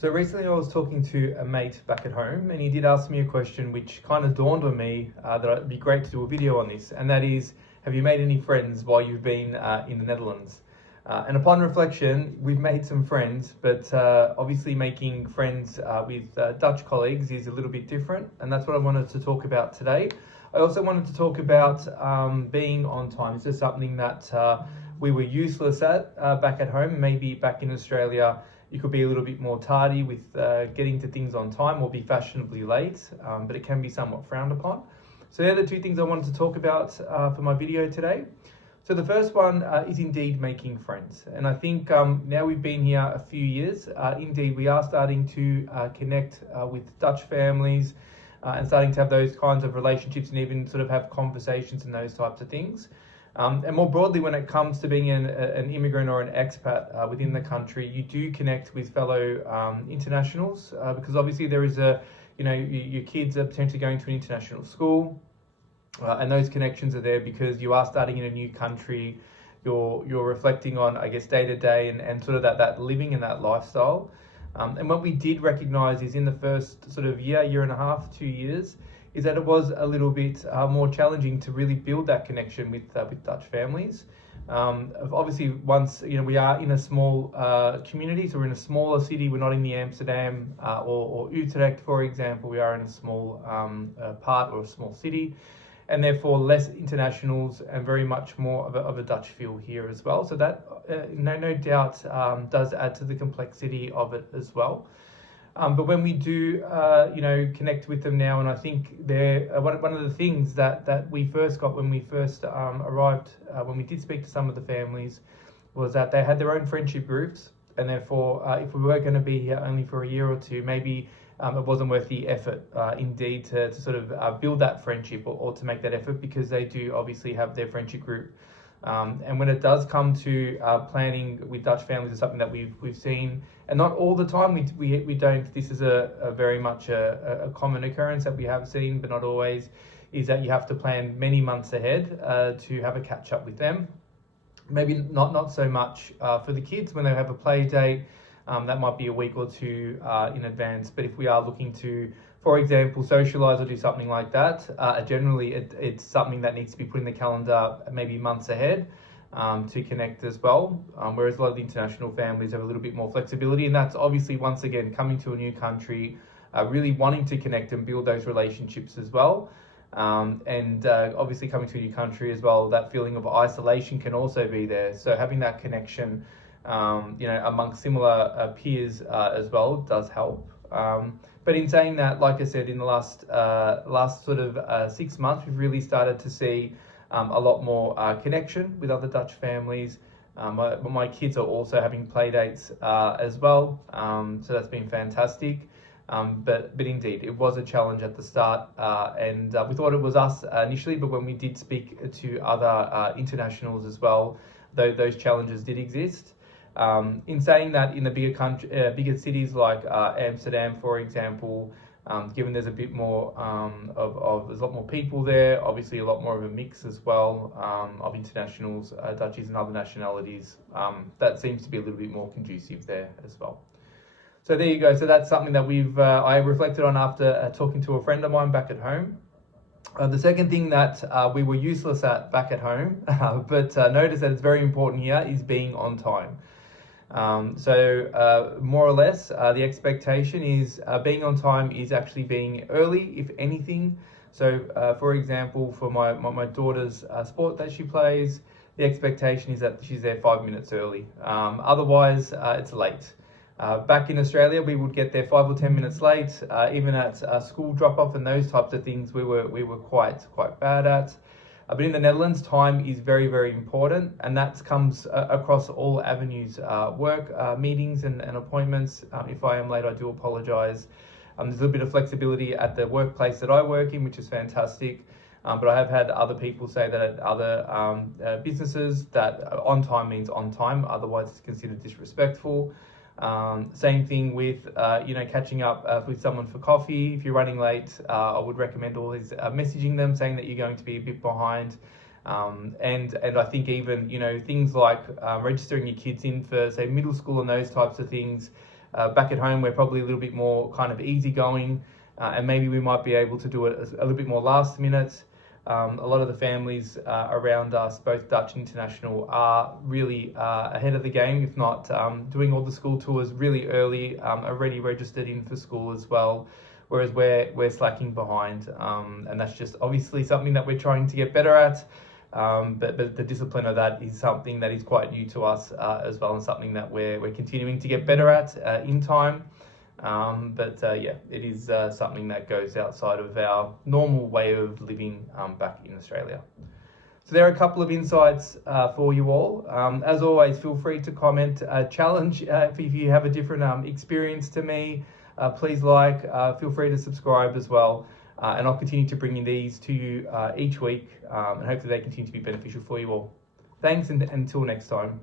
So recently I was talking to a mate back at home, and he did ask me a question which kind of dawned on me that it'd be great to do a video on this, and that is, have you made any friends while you've been in the Netherlands? And upon reflection, we've made some friends, but obviously making friends with Dutch colleagues is a little bit different, and that's what I wanted to talk about today. I also wanted to talk about being on time. This is something that we were useless at back at home. Maybe back in Australia, you could be a little bit more tardy with getting to things on time or be fashionably late, but it can be somewhat frowned upon. So they're the two things I wanted to talk about for my video today. So the first one is indeed making friends. And I think now we've been here a few years, indeed we are starting to connect with Dutch families and starting to have those kinds of relationships and even sort of have conversations and those types of things. And more broadly, when it comes to being an immigrant or an expat within the country, you do connect with fellow internationals because obviously there is your kids are potentially going to an international school, and those connections are there because you are starting in a new country. You're reflecting on, I guess, day to day and sort of that living and that lifestyle. And what we did recognise is in the first sort of year and a half, 2 years, is that it was a little bit more challenging to really build that connection with Dutch families. Obviously, once we are in a small community, so we're in a smaller city. We're not in the Amsterdam or Utrecht, for example. We are in a small part or a small city, and therefore less internationals and very much more of a Dutch feel here as well. So that no doubt does add to the complexity of it as well. But when we do, connect with them now, and I think they're one of the things that we first got when we first arrived, when we did speak to some of the families, was that they had their own friendship groups, and therefore, if we were going to be here only for a year or two, maybe it wasn't worth the effort, indeed, to sort of build that friendship or to make that effort, because they do obviously have their friendship group. And when it does come to planning with Dutch families, it's something that we've seen, and not all the time we don't. This is a very much a common occurrence that we have seen, but not always. Is that you have to plan many months ahead to have a catch up with them. Maybe not so much for the kids when they have a play date. That might be a week or two in advance. But if we are looking to, for example, socialise or do something like that, generally it's something that needs to be put in the calendar maybe months ahead to connect as well. Whereas a lot of the international families have a little bit more flexibility, and that's obviously, once again, coming to a new country, really wanting to connect and build those relationships as well. And obviously coming to a new country as well, that feeling of isolation can also be there. So having that connection, amongst similar peers as well does help. But in saying that, like I said, in the last sort of 6 months, we've really started to see a lot more connection with other Dutch families. My kids are also having play dates as well, so that's been fantastic. But indeed, it was a challenge at the start, and we thought it was us initially, but when we did speak to other internationals as well, those challenges did exist. In saying that, in the bigger cities like Amsterdam, for example, given there's a bit more there's a lot more people there, obviously a lot more of a mix as well of internationals, Dutchies and other nationalities, that seems to be a little bit more conducive there as well. So there you go. So that's something that I reflected on after talking to a friend of mine back at home. The second thing that we were useless at back at home, but notice that it's very important here, is being on time. So more or less, the expectation is being on time is actually being early, if anything. So for example, for my daughter's sport that she plays, the expectation is that she's there 5 minutes early. Otherwise, it's late. Back in Australia, we would get there 5 or 10 minutes late. Even at school drop-off and those types of things, we were quite bad at. But in the Netherlands, time is very, very important, and that comes across all avenues, work, meetings and appointments. If I am late, I do apologise. There's a little bit of flexibility at the workplace that I work in, which is fantastic. But I have had other people say that at other businesses that on time means on time, otherwise it's considered disrespectful. Same thing with catching up with someone for coffee. If you're running late, I would recommend always messaging them saying that you're going to be a bit behind. And I think even things like registering your kids in for, say, middle school and those types of things, Back at home, we're probably a little bit more kind of easygoing, and maybe we might be able to do it a little bit more last minute. A lot of the families around us, both Dutch and international, are really ahead of the game, if not doing all the school tours really early, already registered in for school as well, whereas we're slacking behind, and that's just obviously something that we're trying to get better at. But the discipline of that is something that is quite new to us as well, and something that we're continuing to get better at in time. Yeah, it is something that goes outside of our normal way of living back in Australia. So there are a couple of insights for you all. As always, feel free to comment, challenge if you have a different experience to me. Please feel free to subscribe as well. And I'll continue to bring these to you each week, and hopefully they continue to be beneficial for you all. Thanks, and until next time.